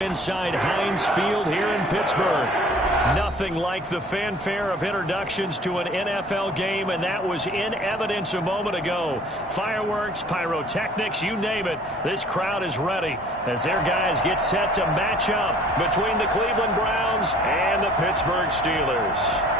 Inside Heinz Field here in Pittsburgh. Nothing like the fanfare of introductions to an NFL game, and that was in evidence a moment ago. Fireworks, pyrotechnics, you name it. This crowd is ready as their guys get set to match up between the Cleveland Browns and the Pittsburgh Steelers.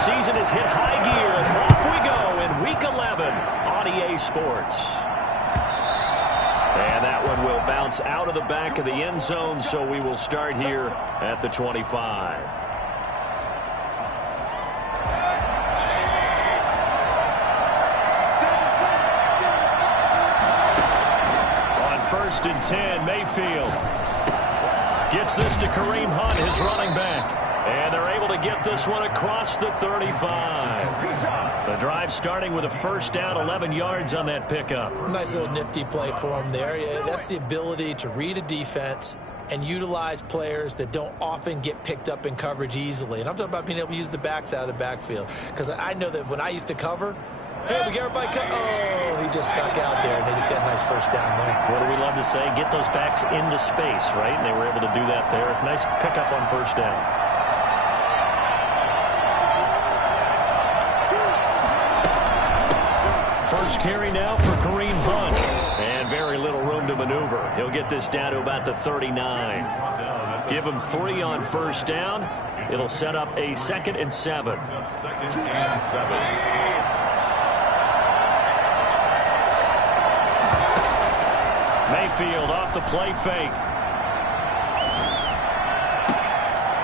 Season has hit high gear, and off we go in Week 11 on EA Sports. And that one will bounce out of the back of the end zone, so we will start here at the 25. On 1st and 10, Mayfield gets this to Kareem Hunt, his running back. And they're able to get this one across the 35. The drive starting with a first down, 11 yards on that pickup. Nice little nifty play for him there. Yeah, that's the ability to read a defense and utilize players that don't often get picked up in coverage easily. And I'm talking about being able to use the backs out of the backfield. Because I know that when I used to cover, hey, we get everybody cut. Oh, he just stuck out there, and they just got a nice first down there. What do we love to say? Get those backs into space, right? And they were able to do that there. Nice pickup on first down. First carry now for Kareem Hunt. And very little room to maneuver. He'll get this down to about the 39. Give him 3 on first down. It'll set up a 2nd and 7. Mayfield off the play fake.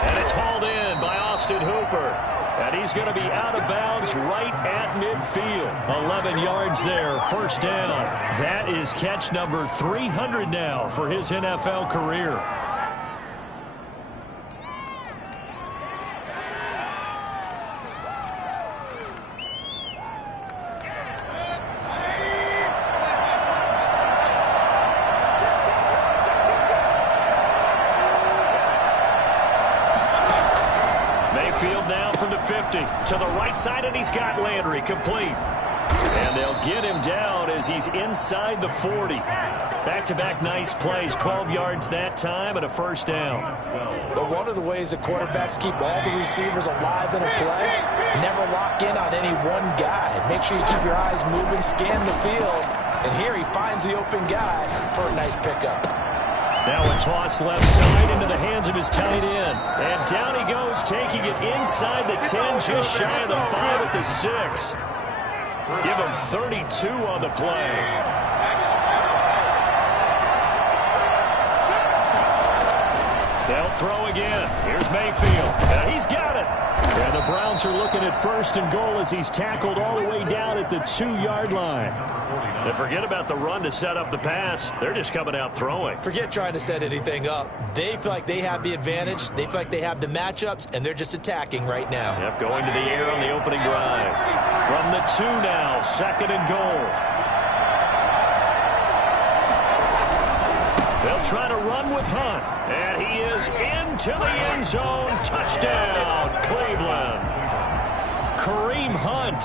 And it's hauled in by Austin Hooper. And he's going to be out of bounds right at midfield. 11 yards there, first down. That is catch number 300 now for his NFL career. Mayfield now from the 50 to the right side, and he's got Landry complete. And they'll get him down as he's inside the 40. Back-to-back nice plays, 12 yards that time and a first down. But one of the ways that quarterbacks keep all the receivers alive in a play, never lock in on any one guy. Make sure you keep your eyes moving, scan the field, and here he finds the open guy for a nice pickup. Now a toss left side into the hands of his tight end. And down he goes, taking it inside the 10, just shy of the 5 at the 6. Give him 32 on the play. They'll throw again. Here's Mayfield. And he's got it. And the Browns are looking at 1st and goal as he's tackled all the way down at the 2-yard line. And forget about the run to set up the pass. They're just coming out throwing. Forget trying to set anything up. They feel like they have the advantage. They feel like they have the matchups, and they're just attacking right now. Yep, going to the air on the opening drive. From the 2 now, 2nd and goal. They'll try to run with Hunt. And he is into the end zone. Touchdown, Cleveland. Kareem Hunt,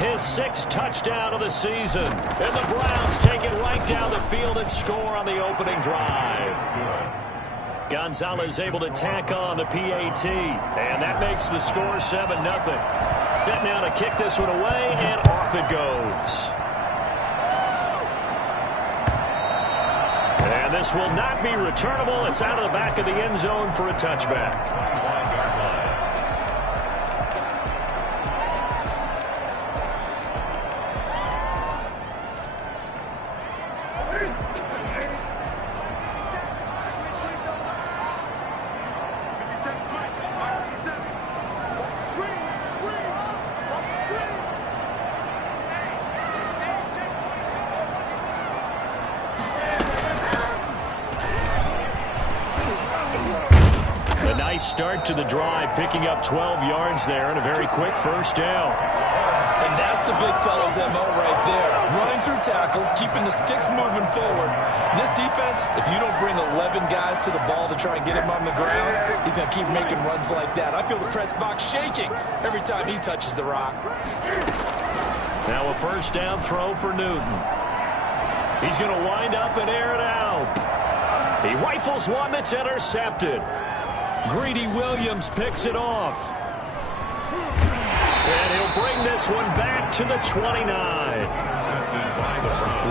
his 6th touchdown of the season. And the Browns take it right down the field and score on the opening drive. Gonzalez able to tack on the PAT. And that makes the score 7-0. Set now to kick this one away, and off it goes. And this will not be returnable. It's out of the back of the end zone for a touchback. Start to the drive, picking up 12 yards there and a very quick first down. And And that's the big fella's MO right there. Running through tackles, keeping the sticks moving forward. This defense, if you don't bring 11 guys to the ball to try and get him on the ground, he's going to keep making runs like that. I feel the press box shaking every time he touches the rock. Now a first down throw for Newton. He's going to wind up and air it out. He rifles one that's intercepted. Greedy Williams picks it off. And he'll bring this one back to the 29.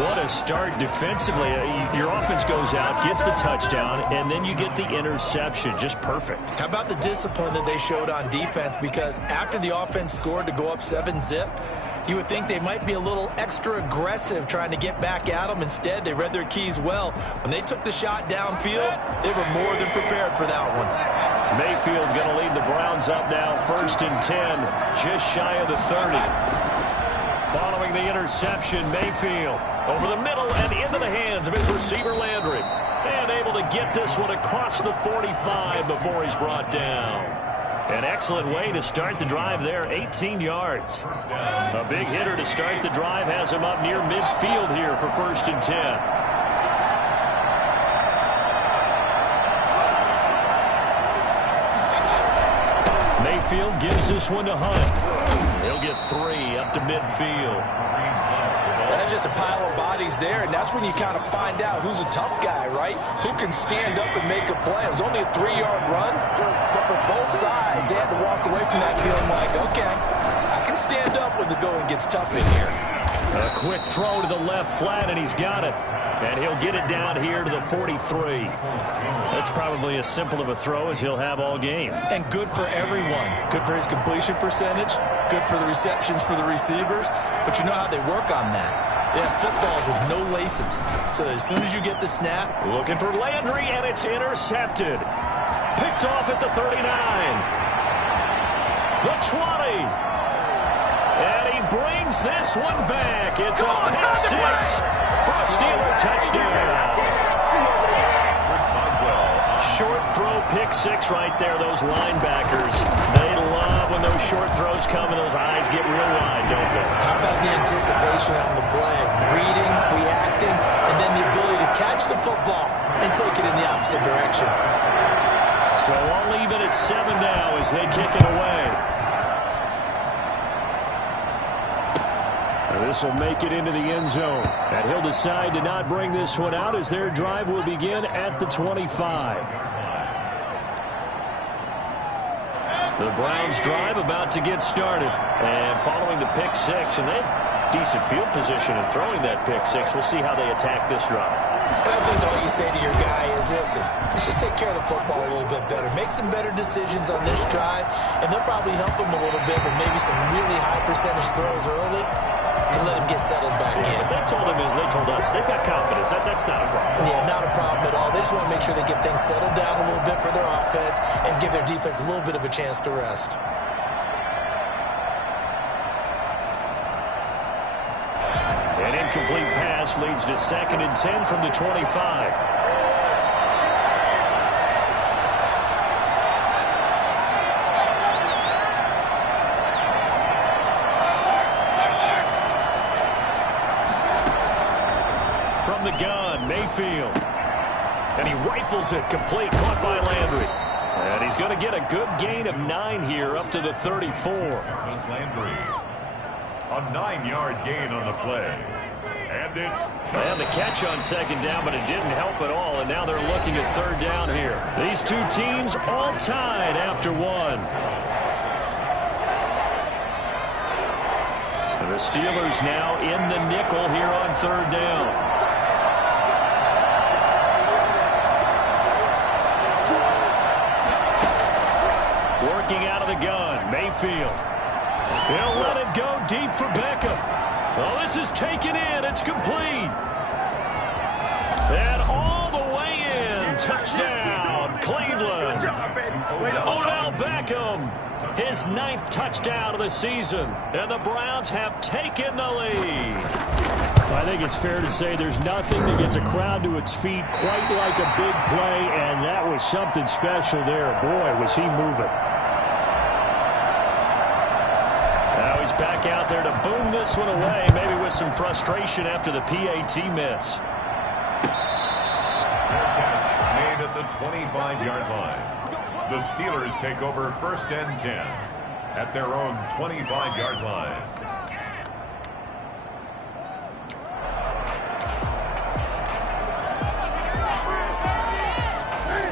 What a start defensively. Your offense goes out, gets the touchdown, and then you get the interception. Just perfect. How about the discipline that they showed on defense? Because after the offense scored to go up 7-zip, you would think they might be a little extra aggressive trying to get back at them. Instead, they read their keys well. When they took the shot downfield, they were more than prepared for that one. Mayfield going to lead the Browns up now, 1st and 10, just shy of the 30. Following the interception, Mayfield over the middle and into the hands of his receiver Landry. And able to get this one across the 45 before he's brought down. An excellent way to start the drive there, 18 yards. A big hitter to start the drive has him up near midfield here for 1st and 10. Mayfield gives this one to Hunt. He'll get 3 up to midfield. That's just a pile of bodies there, and that's when you kind of find out who's a tough guy, right? Who can stand up and make a play. It was only a 3-yard run, but for both sides, they had to walk away from that feeling like, okay, I can stand up when the going gets tough in here. A quick throw to the left flat, and he's got it. And he'll get it down here to the 43. That's probably as simple of a throw as he'll have all game. And good for everyone. Good for his completion percentage. Good for the receptions for the receivers. But you know how they work on that. They have footballs with no laces. So that as soon as you get the snap. Looking for Landry, and it's intercepted. Picked off at the 39. The 20. And he brings this one back. It's a pick six. For a Steeler touchdown. Short throw, pick six right there. Those linebackers, they love when those short throws come and those eyes get real wide, don't they? How about the anticipation on the play? Reading, reacting, and then the ability to catch the football and take it in the opposite direction. So all even at 7 now as they kick it away. This will make it into the end zone. And he'll decide to not bring this one out as their drive will begin at the 25. The Browns drive about to get started. And following the pick six, and they have decent field position in throwing that pick six. We'll see how they attack this drive. I think all you say to your guy is, listen, let's just take care of the football a little bit better. Make some better decisions on this drive, and they'll probably help him a little bit with maybe some really high percentage throws early to let him get settled back in. They told us they've got confidence. That's not a problem. Yeah, not a problem at all. They just want to make sure they get things settled down a little bit for their offense and give their defense a little bit of a chance to rest. An incomplete pass leads to 2nd and 10 from the 25. From the gun, Mayfield. And he rifles it complete, caught by Landry. And he's going to get a good gain of 9 here up to the 34. Landry. A 9-yard gain on the play. And it's... And the catch on 2nd down, but it didn't help at all. And now they're looking at 3rd down here. These two teams all tied after 1. And the Steelers now in the nickel here on 3rd down. Working out of the gun, Mayfield. He'll let it go deep for Beckham. Well, this is taken in. It's complete. And all the way in. Touchdown, Cleveland. Odell Beckham, his 9th touchdown of the season. And the Browns have taken the lead. I think it's fair to say there's nothing that gets a crowd to its feet quite like a big play, and that was something special there. Boy, was he moving. Now he's back out there to boom this one away, maybe with some frustration after the PAT miss. Their catch made at the 25-yard line. The Steelers take over 1st and 10 at their own 25-yard line.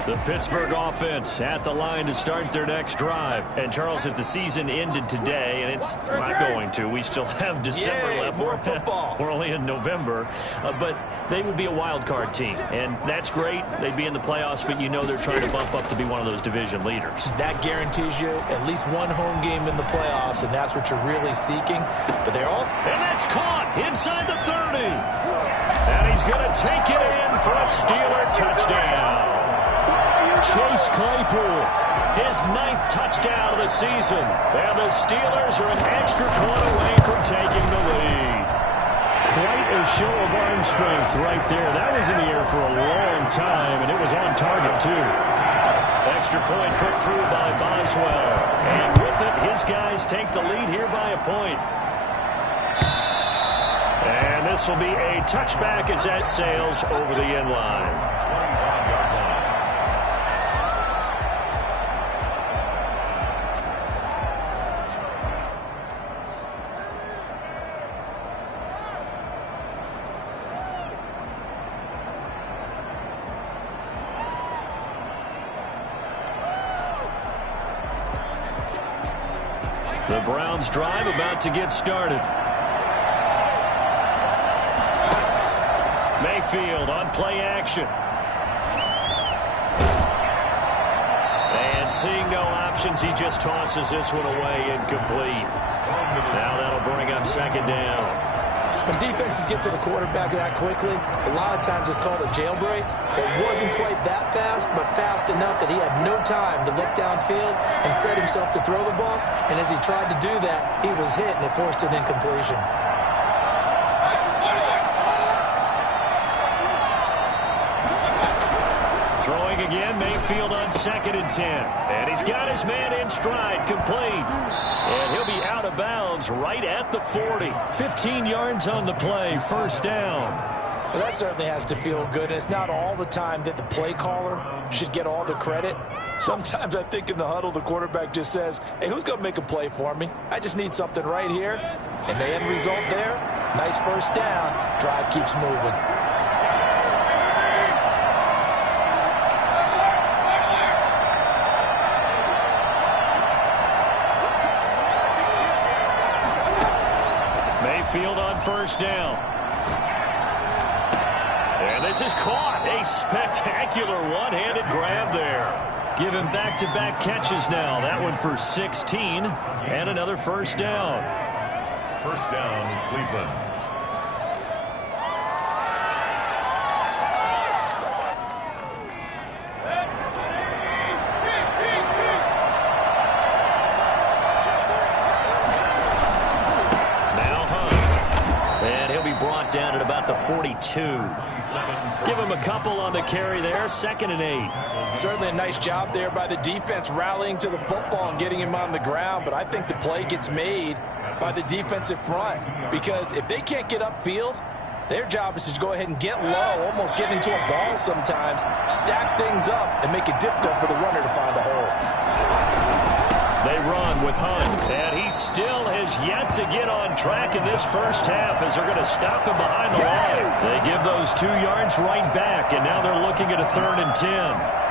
The Pittsburgh offense at the line to start their next drive. And, Charles, if the season ended today, and it's not going to, we still have December left. More football. We're only in November. But they would be a wild card team. And that's great. They'd be in the playoffs, but you know they're trying to bump up to be one of those division leaders. That guarantees you at least one home game in the playoffs, and that's what you're really seeking. But they're also... And that's caught inside the 30. And he's going to take it in for a Steeler touchdown. Chase Claypool, his 9th touchdown of the season. And the Steelers are an extra point away from taking the lead. Quite a show of arm strength right there. That was in the air for a long time, and it was on target, too. Extra point put through by Boswell. And with it, his guys take the lead here by a point. And this will be a touchback as that sails over the end line. The Browns drive about to get started. Mayfield on play action. And seeing no options, he just tosses this one away incomplete. Now that'll bring up 2nd down. When defenses get to the quarterback that quickly, a lot of times it's called a jailbreak. It wasn't quite that fast, but fast enough that he had no time to look downfield and set himself to throw the ball. And as he tried to do that, he was hit, and it forced an incompletion. Throwing again, Mayfield on 2nd and 10. And he's got his man in stride, complete. And he'll be out of bounds right at the 40. 15 yards on the play, 1st down. Well, that certainly has to feel good. And it's not all the time that the play caller should get all the credit. Sometimes I think in the huddle, the quarterback just says, hey, who's going to make a play for me? I just need something right here. And the end result there, nice 1st down. Drive keeps moving. Mayfield on 1st down. And this is caught. A spectacular one-handed grab there. Give him back-to-back catches now. That one for 16 and another 1st down. 1st down, Cleveland. Down at about the 42. Give him a couple on the carry there. 2nd and 8. Certainly a nice job there by the defense rallying to the football and getting him on the ground. But I think the play gets made by the defensive front, because if they can't get upfield, their job is to go ahead and get low, almost get into a ball sometimes, stack things up, and make it difficult for the runner to find a hole. They run with Hunt, and he still has yet to get on track in this 1st half as they're going to stop him behind the line. They give those 2 yards right back, and now they're looking at a 3rd and 10.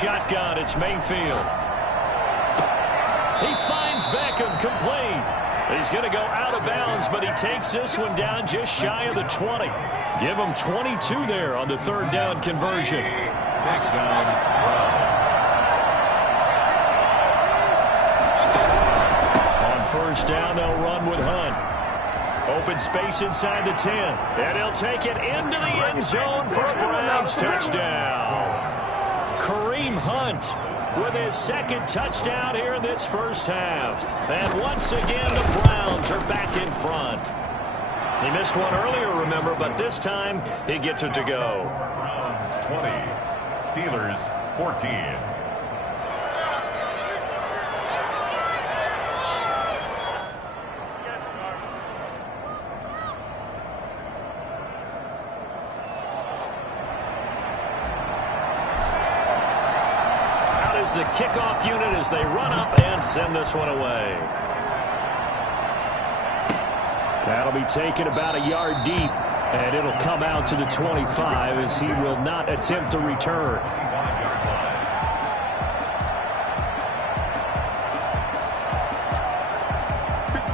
Shotgun, it's Mayfield. He finds Beckham, complete. He's going to go out of bounds, but he takes this one down just shy of the 20. Give him 22 there on the 3rd down conversion. 1st down, on 1st down, they'll run with Hunt. Open space inside the 10. And he'll take it into the end zone for a Browns touchdown. Kareem Hunt with his second touchdown here in this first half. And once again, the Browns are back in front. He missed one earlier, remember, but this time he gets it to go. Browns 20, Steelers 14. The kickoff unit as they run up and send this one away. That'll be taken about a yard deep, and it'll come out to the 25 as he will not attempt to return.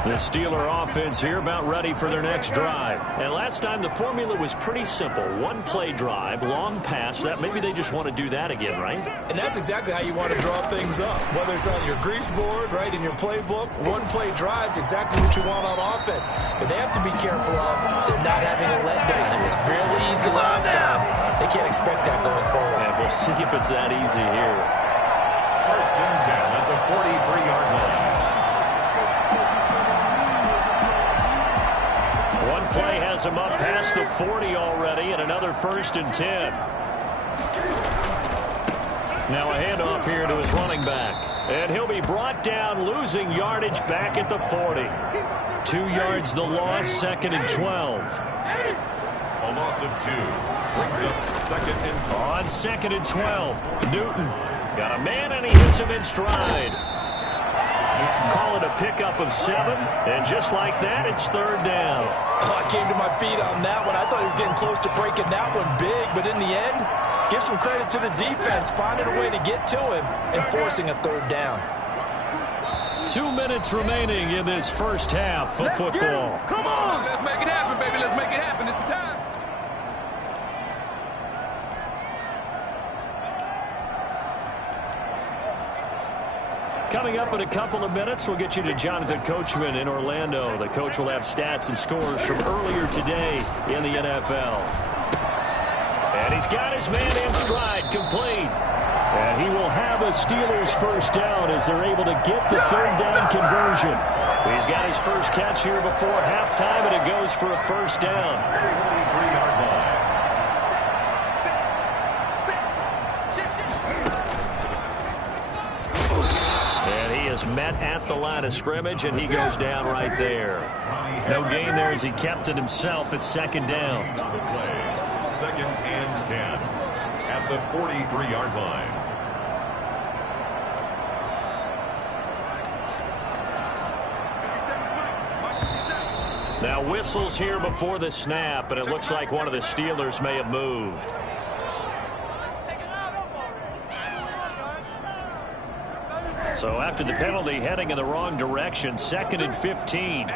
The Steeler offense here about ready for their next drive. And last time the formula was pretty simple. One-play drive, long pass. That maybe they just want to do that again, right? And that's exactly how you want to draw things up. Whether it's on your grease board, right, in your playbook, one-play drive's exactly what you want on offense. But they have to be careful of is not having a letdown. It was fairly easy last time. They can't expect that going forward. And we'll see if it's that easy here. First and 10 at the 43-yard line. One play has him up past the 40 already, and another first and 10. Now a handoff here to his running back. And he'll be brought down, losing yardage back at the 40. 2 yards the loss, second and 12. A loss of 2. Brings up second and 12. On second and 12, Newton got a man, and he hits him in stride. Call it a pickup of 7, and just like that, it's third down. Oh, I came to my feet on that one. I thought he was getting close to breaking that one big, but in the end, give some credit to the defense, finding a way to get to him and forcing a third down. 2 minutes remaining in this first half of football. Come on! Let's make it happen, baby. Let's make it happen. It's the time. Coming up in a couple of minutes, we'll get you to Jonathan Coachman in Orlando. The coach will have stats and scores from earlier today in the NFL. And he's got his man in stride, complete. And he will have a Steelers first down as they're able to get the third down conversion. He's got his first catch here before halftime, and it goes for a first down. 43-yard line. Met at the line of scrimmage, and he goes down right there. No gain there as he kept it himself at second down. Second and 10 at the 43-yard line. Now whistles here before the snap, and it looks like one of the Steelers may have moved. So after the penalty, heading in the wrong direction, second and 15.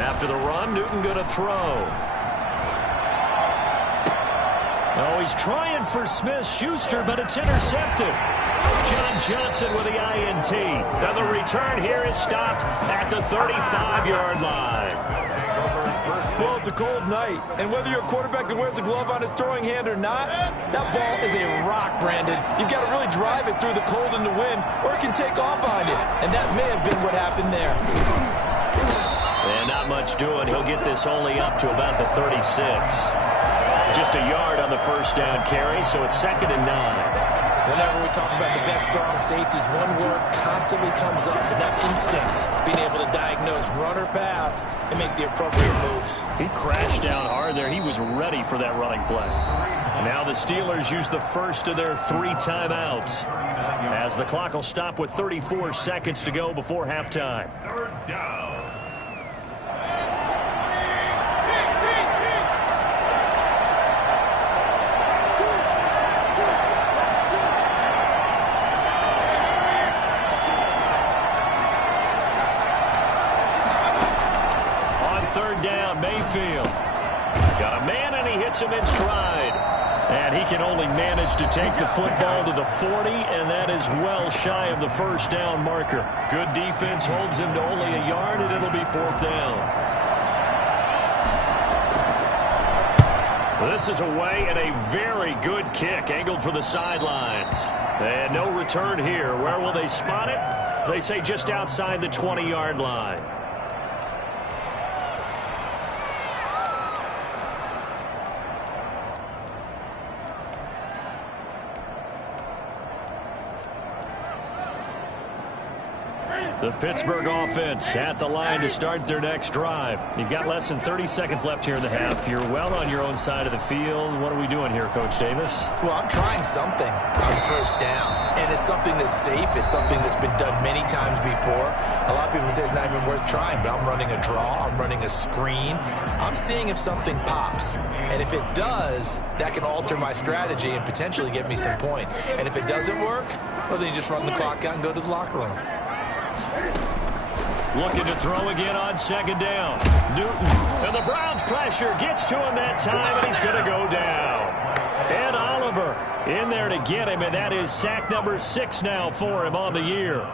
After the run, Newton going to throw. Oh, he's trying for Smith-Schuster, but it's intercepted. John Johnson with the INT. And the return here is stopped at the 35-yard line. Well, it's a cold night, and whether you're a quarterback that wears a glove on his throwing hand or not, that ball is a rock, Brandon. You've got to really drive it through the cold and the wind, or it can take off on you, and that may have been what happened there. And not much doing. He'll get this only up to about the 36. Just a yard on the first down carry, so it's second and 9. Whenever we talk about the best strong safeties, one word constantly comes up, and that's instincts. Being able to diagnose run or pass and make the appropriate moves. He crashed down hard there. He was ready for that running play. Now the Steelers use the first of their 3 timeouts, as the clock will stop with 34 seconds to go before halftime. Third down. Mayfield got a man, and he hits him in stride. And he can only manage to take the football to the 40, and that is well shy of the first down marker. Good defense holds him to only a yard, and it'll be 4th down. This is away and a very good kick, angled for the sidelines. And no return here. Where will they spot it? They say just outside the 20-yard line. The Pittsburgh offense at the line to start their next drive. You've got less than 30 seconds left here in the half. You're well on your own side of the field. What are we doing here, Coach Davis? Well, I'm trying something on first down, and it's something that's safe. It's something that's been done many times before. A lot of people say it's not even worth trying, but I'm running a draw. I'm running a screen. I'm seeing if something pops, and if it does, that can alter my strategy and potentially get me some points. And if it doesn't work, well, then you just run the clock out and go to the locker room. Looking to throw again on 2nd down. Newton. And the Browns pressure gets to him that time, and he's going to go down. Ed Oliver in there to get him, and that is sack number 6 now for him on the year.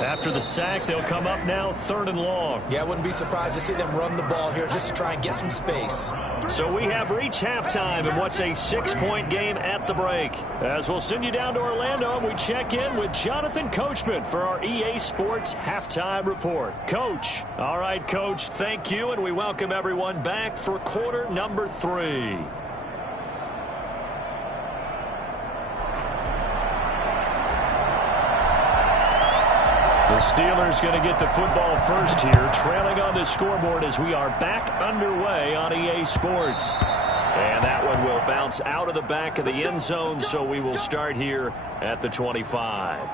After the sack, they'll come up now 3rd and long. Yeah, I wouldn't be surprised to see them run the ball here just to try and get some space. So we have reached halftime in what's a 6-point game at the break. As we'll send you down to Orlando, and we check in with Jonathan Coachman for our EA Sports Halftime Report. Coach. All right, Coach, thank you, and we welcome everyone back for quarter number 3. The Steelers going to get the football first here, trailing on the scoreboard as we are back underway on EA Sports. And that one will bounce out of the back of the end zone, so we will start here at the 25.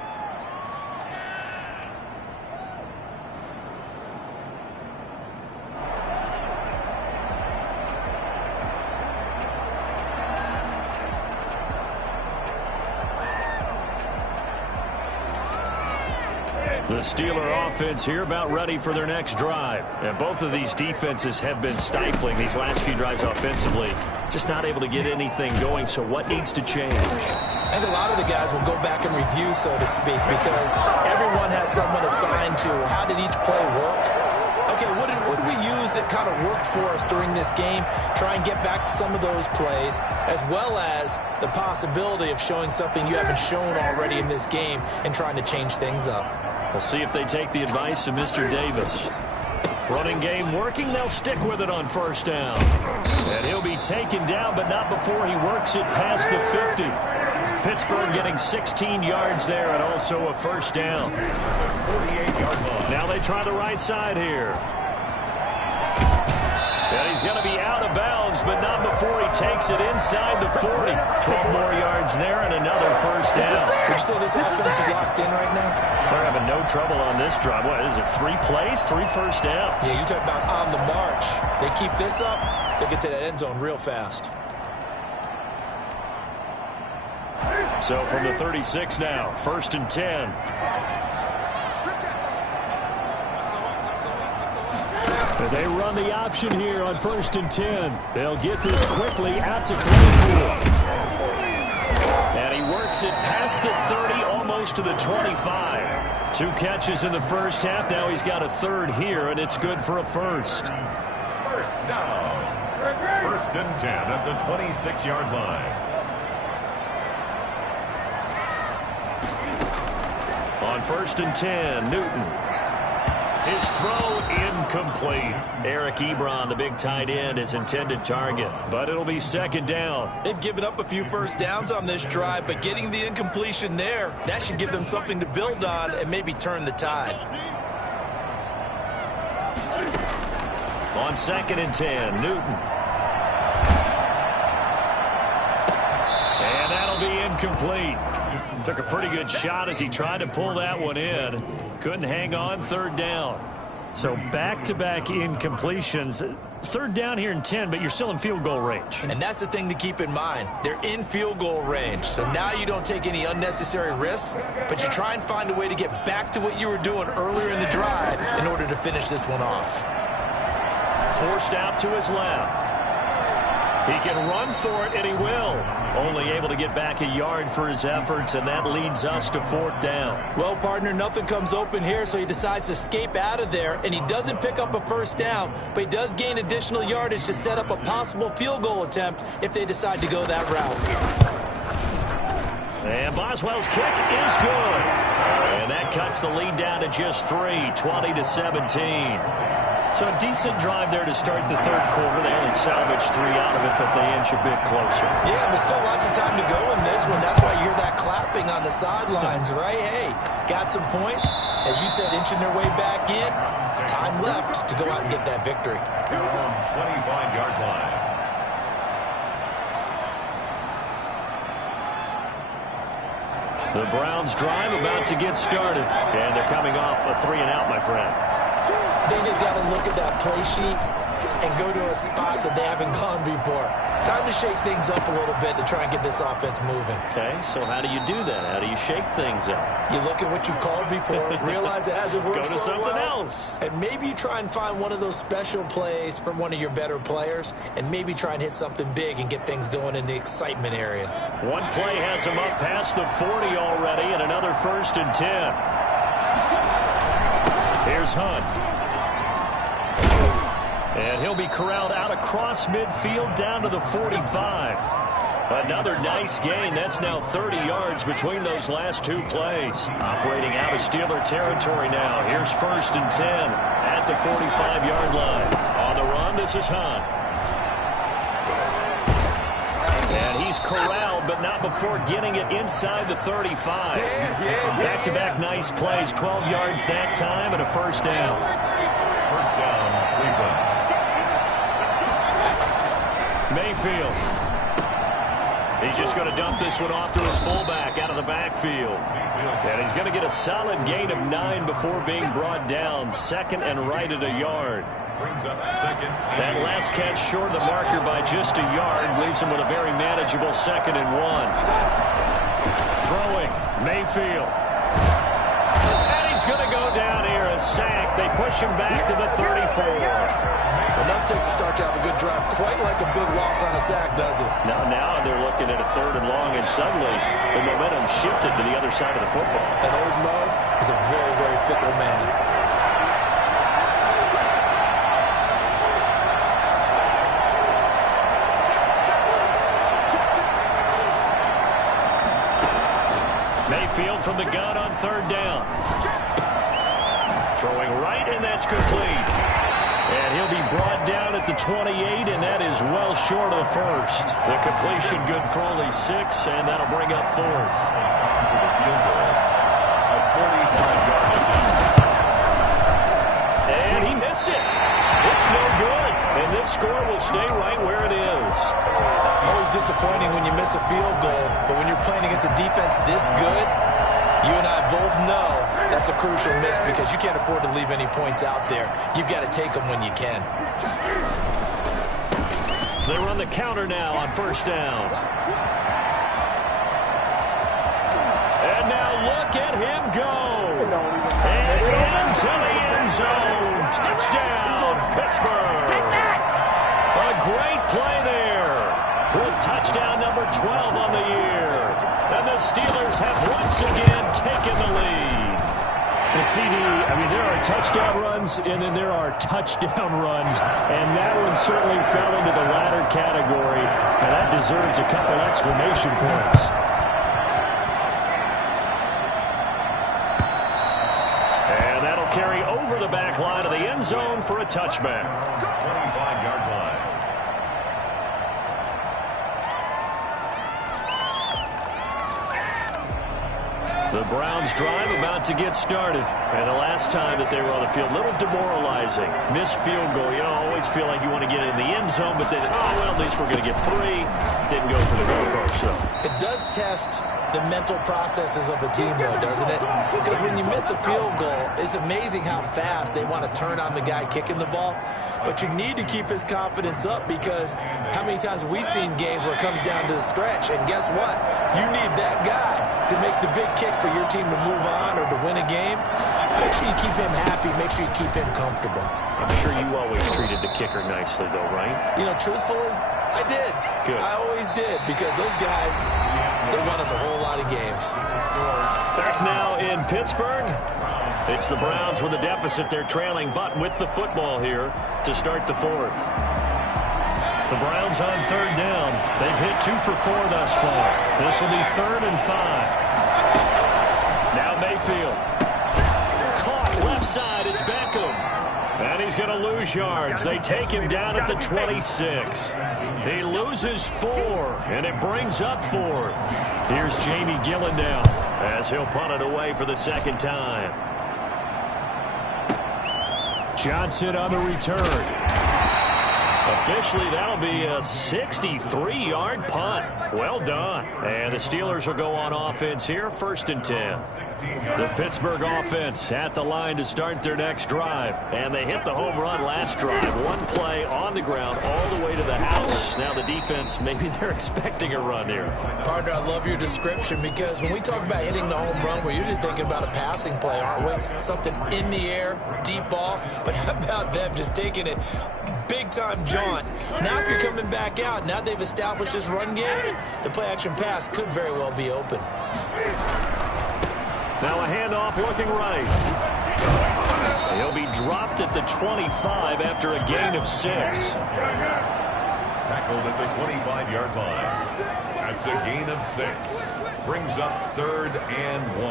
The Steeler offense here about ready for their next drive. And both of these defenses have been stifling these last few drives offensively. Just not able to get anything going, so what needs to change? I think a lot of the guys will go back and review, so to speak, because everyone has someone assigned to how did each play work. Okay, what did we use that kind of worked for us during this game? Try and get back to some of those plays, as well as the possibility of showing something you haven't shown already in this game and trying to change things up. We'll see if they take the advice of Mr. Davis. Running game working. They'll stick with it on 1st down. And he'll be taken down, but not before he works it past the 50. Pittsburgh getting 16 yards there and also a 1st down. 48-yard line. Now they try the right side here. And he's going to be out of bounds, but not before he takes it inside the 40. 12 more yards there and another 1st down. Would you say this offense is locked in right now? They're having no trouble on this drive. What is it, 3 plays, 3 1st downs? Yeah, you talk about on the march. They keep this up, they'll get to that end zone real fast. So from the 36 now, 1st and 10. They run the option here on 1st and 10. They'll get this quickly out to Claypool. And he works it past the 30, almost to the 25. 2 catches in the first half. Now he's got a 3rd here, and it's good for a 1st. 1st down. 1st and 10 at the 26-yard line. On 1st and 10, Newton. His throw incomplete. Eric Ebron, the big tight end, his intended target. But it'll be 2nd down. They've given up a few 1st downs on this drive, but getting the incompletion there, that should give them something to build on and maybe turn the tide. On 2nd and 10, Newton. And that'll be incomplete. Took a pretty good shot as he tried to pull that one in. Couldn't hang on. 3rd down. So back-to-back incompletions. 3rd down here in 10, but you're still in field goal range. And that's the thing to keep in mind. They're in field goal range. So now you don't take any unnecessary risks, but you try and find a way to get back to what you were doing earlier in the drive in order to finish this one off. Forced out to his left. He can run for it, and he will. Only able to get back a yard for his efforts, and that leads us to 4th down. Well, partner, nothing comes open here, so he decides to escape out of there, and he doesn't pick up a first down, but he does gain additional yardage to set up a possible field goal attempt if they decide to go that route. And Boswell's kick is good. And that cuts the lead down to just 3, 20-17. So a decent drive there to start the third quarter. They only salvaged 3 out of it, but they inch a bit closer. Yeah, there's still lots of time to go in this one. That's why you hear that clapping on the sidelines, right? Hey, got some points. As you said, inching their way back in. Time left to go out and get that victory. 25-yard line. The Browns drive about to get started. And they're coming off a 3-and-out, my friend. I think they've got to look at that play sheet and go to a spot that they haven't gone before. Time to shake things up a little bit to try and get this offense moving. Okay, so how do you do that? How do you shake things up? You look at what you've called before, realize it hasn't worked Go to so something well, else. and maybe you try and find one of those special plays from one of your better players, and maybe try and hit something big and get things going in the excitement area. One play has him up past the 40 already, and another 1st and 10. Here's Hunt. And he'll be corralled out across midfield down to the 45. Another nice gain. That's now 30 yards between those last 2 plays. Operating out of Steeler territory now. Here's 1st and 10 at the 45-yard line. On the run, this is Hunt. And he's corralled, but not before getting it inside the 35. Back-to-back nice plays. 12 yards that time and a 1st down. 1st down, Cleveland. Mayfield. He's just going to dump this one off to his fullback out of the backfield. And he's going to get a solid gain of 9 before being brought down. 2nd and right at a yard. Brings up 2nd. That last catch short of the marker by just a yard leaves him with a very manageable 2nd and 1. Throwing, Mayfield. And he's going to go down here, a sack. They push him back to the 34. Enough to start to have a good drive. Quite like a big loss on a sack, does it? Now they're looking at a 3rd and long, and suddenly the momentum shifted to the other side of the football. And old Mo is a very, very fickle man. Mayfield from the gun on 3rd down. Throwing right, and that's complete. And he'll be brought down at the 28, and that is well short of the 1st. The completion good for only 6, and that'll bring up 4th. And he missed it. It's no good. And this score will stay right where it is. Always disappointing when you miss a field goal, but when you're playing against a defense this good, you and I both know that's a crucial miss because you can't afford to leave any points out there. You've got to take them when you can. They run the counter now on 1st down. And now look at him go. And into the end zone. Touchdown, Pittsburgh. A great play there. With touchdown number 12 on the year. And the Steelers have once again taken the lead. The CD, I mean, there are touchdown runs, and then there are touchdown runs. And that one certainly fell into the latter category. And that deserves a couple exclamation points. And that'll carry over the back line of the end zone for a touchback. 25-yard line. The Browns drive about to get started. And the last time that they were on the field, a little demoralizing. Missed field goal. You always feel like you want to get it in the end zone, but then, at least we're going to get 3. Didn't go for the goalpost, so. It does test the mental processes of a team, though, doesn't it? Because when you miss a field goal, it's amazing how fast they want to turn on the guy kicking the ball. But you need to keep his confidence up because how many times have we seen games where it comes down to the stretch? And guess what? You need that guy to make the big kick for your team to move on or to win a game, make sure you keep him happy. Make sure you keep him comfortable. I'm sure you always treated the kicker nicely, though, right? You know, truthfully, I did. Good. I always did, because those guys, they won us a whole lot of games. Back now in Pittsburgh. It's the Browns with a deficit. They're trailing, but with the football here to start the fourth. The Browns on third down. They've hit 2 for 4 thus far. This will be 3rd and 5. Now Mayfield. Caught left side. It's Beckham. And he's going to lose yards. They take him down at the 26. He loses 4, and it brings up 4th. Here's Jamie Gillen now as he'll punt it away for the second time. Johnson on the return. Officially, that'll be a 63-yard punt. Well done. And the Steelers will go on offense here, 1st and 10. The Pittsburgh offense at the line to start their next drive. And they hit the home run last drive. 1 play on the ground all the way to the house. Now the defense, maybe they're expecting a run here. Partner, I love your description, because when we talk about hitting the home run, we're usually thinking about a passing play, aren't we? Something in the air, deep ball. But how about them just taking it big-time jaunt? Now if you're coming back out, now they've established this run game, the play-action pass could very well be open. Now a handoff looking right. He'll be dropped at the 25 after a gain of 6. Tackled at the 25-yard line. That's a gain of 6. Brings up 3rd and 1.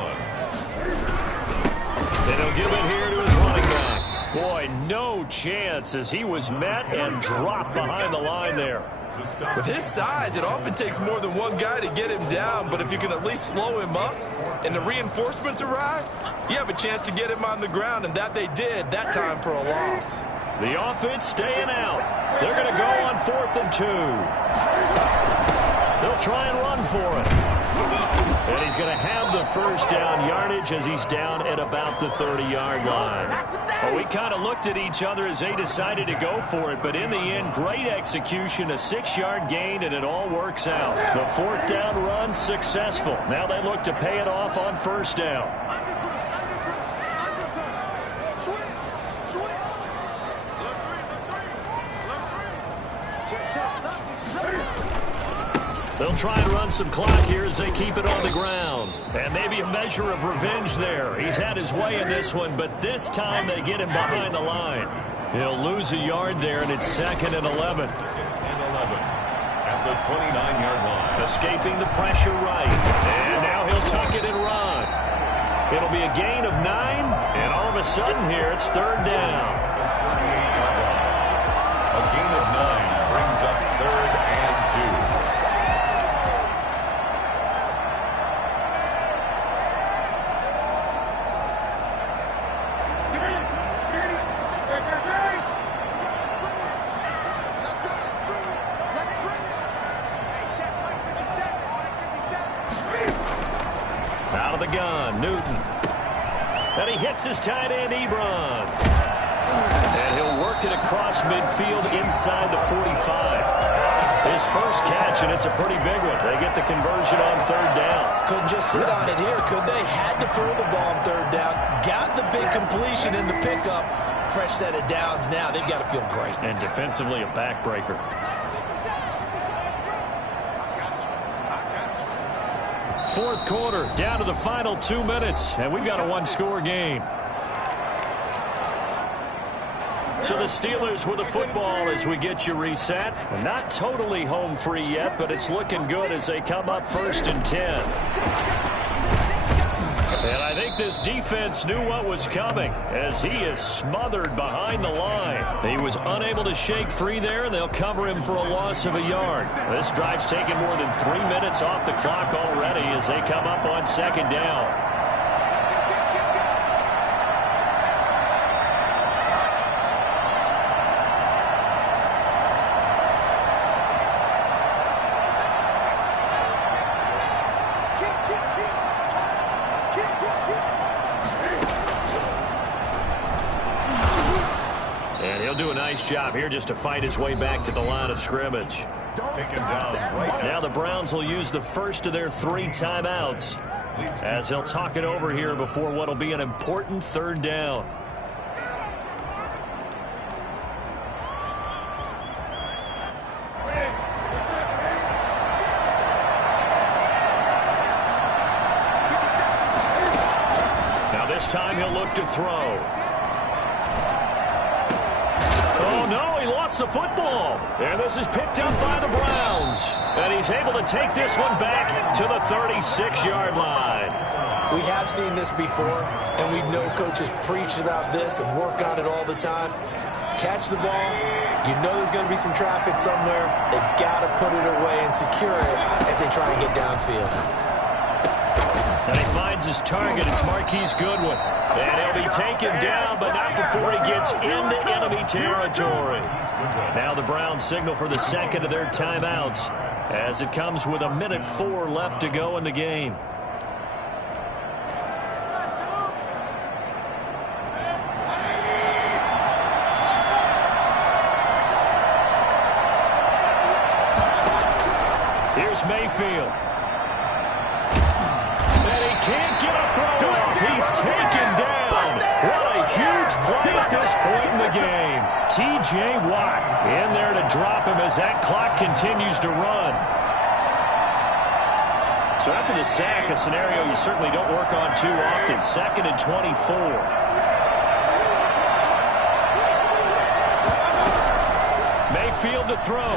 And he'll give it here to his running back. Boy, no chance as he was met and dropped behind the line there. With his size, it often takes more than one guy to get him down, but if you can at least slow him up and the reinforcements arrive, you have a chance to get him on the ground, and that they did, that time for a loss. The offense staying out. They're going to go on 4th and 2. They'll try and run for it. And he's going to have the first down yardage as he's down at about the 30-yard line. Well, we kind of looked at each other as they decided to go for it, but in the end, great execution, a 6-yard gain, and it all works out. The 4th down run successful. Now they look to pay it off on 1st down. They'll try and run some clock here as they keep it on the ground. And maybe a measure of revenge there. He's had his way in this one, but this time they get him behind the line. He'll lose a yard there, and it's 2nd and 11. At the 29-yard line. Escaping the pressure right. And now he'll tuck it and run. It'll be a gain of 9, and all of a sudden here it's 3rd down. A gain of 9 brings up 3rd and 2. Out of the gun, Newton. And he hits his tight end, Ebron. And he'll work it across midfield inside the 45. His first catch, and it's a pretty big one. They get the conversion on 3rd down. Couldn't just sit on it here, could they? Had to throw the ball on 3rd down. Got the big completion in the pickup. Fresh set of downs now. They've got to feel great. And defensively, a backbreaker. 4th quarter, down to the final 2 minutes, and we've got a 1-score game. So the Steelers with the football as we get you reset. Not totally home free yet, but it's looking good as they come up 1st and 10. And I think this defense knew what was coming as he is smothered behind the line. He was unable to shake free there, and they'll cover him for a loss of a yard. This drive's taken more than 3 minutes off the clock already as they come up on 2nd down. And he'll do a nice job here just to fight his way back to the line of scrimmage. Taken down right now the Browns will use the first of their 3 timeouts. as he'll talk it over here before what will be an important third down. Now this time he'll look to throw. Oh, no, he lost the football. And this is picked up by the Browns. And he's able to take this one back to the 36-yard line. We have seen this before, and we know coaches preach about this and work on it all the time. Catch the ball. You know there's going to be some traffic somewhere. They've got to put it away and secure it as they try and get downfield. And he finds his target. It's Marquise Goodwin. And he'll be taken down, but not before he gets into enemy territory. Now the Browns signal for the second of their timeouts as it comes with 1:04 left to go in the game. Here's Mayfield. Can't get a throw off. He's taken down. What a huge play at this point in the game. T.J. Watt in there to drop him as that clock continues to run. So after the sack, a scenario you certainly don't work on too often. 2nd and 24. Mayfield to throw.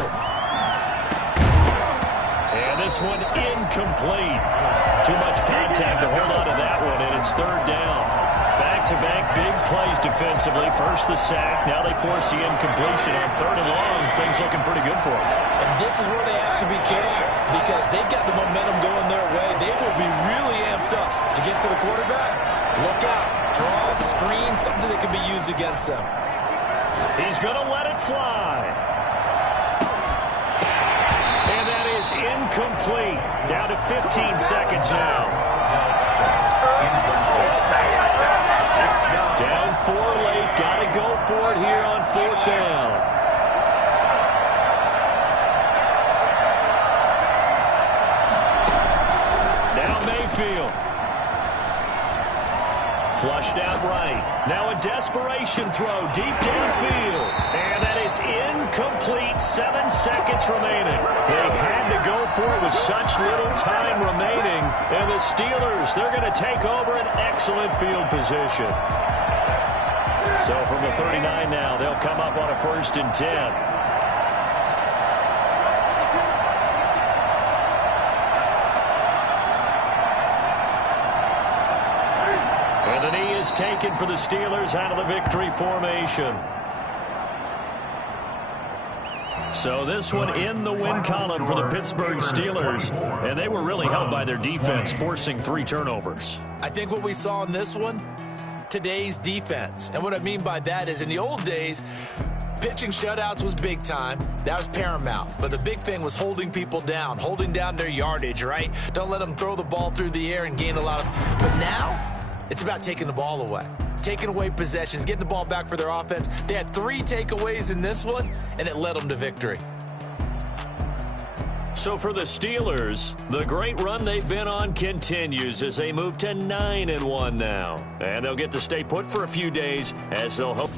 And this one incomplete. Too much contact to hold on to that one, and it's third down. Back-to-back big plays defensively. First the sack, now they force the incompletion on 3rd and long. Things looking pretty good for them. And this is where they have to be careful because they've got the momentum going their way. They will be really amped up to get to the quarterback. Look out. Draw, screen, something that can be used against them. He's going to let it fly. Incomplete. Down to 15 seconds now. Down 4 late. Got to go for it here on 4th down. Now Mayfield. Flushed out right. Now a desperation throw deep downfield. And that is incomplete. 7 seconds remaining. They had to go for it with such little time remaining. And the Steelers, they're going to take over an excellent field position. So from the 39 now, they'll come up on a 1st and 10. And the knee is taken for the Steelers out of the victory formation. So this one in the win column for the Pittsburgh Steelers. And they were really held by their defense, forcing 3 turnovers. I think what we saw in this one, today's defense. And what I mean by that is in the old days, pitching shutouts was big time. That was paramount. But the big thing was holding people down, holding down their yardage, right? Don't let them throw the ball through the air and gain a lot of... But now, it's about taking the ball away. Taking away possessions, getting the ball back for their offense. They had 3 takeaways in this one, and it led them to victory. So for the Steelers, the great run they've been on continues as they move to 9-1 now. And they'll get to stay put for a few days as they'll hope...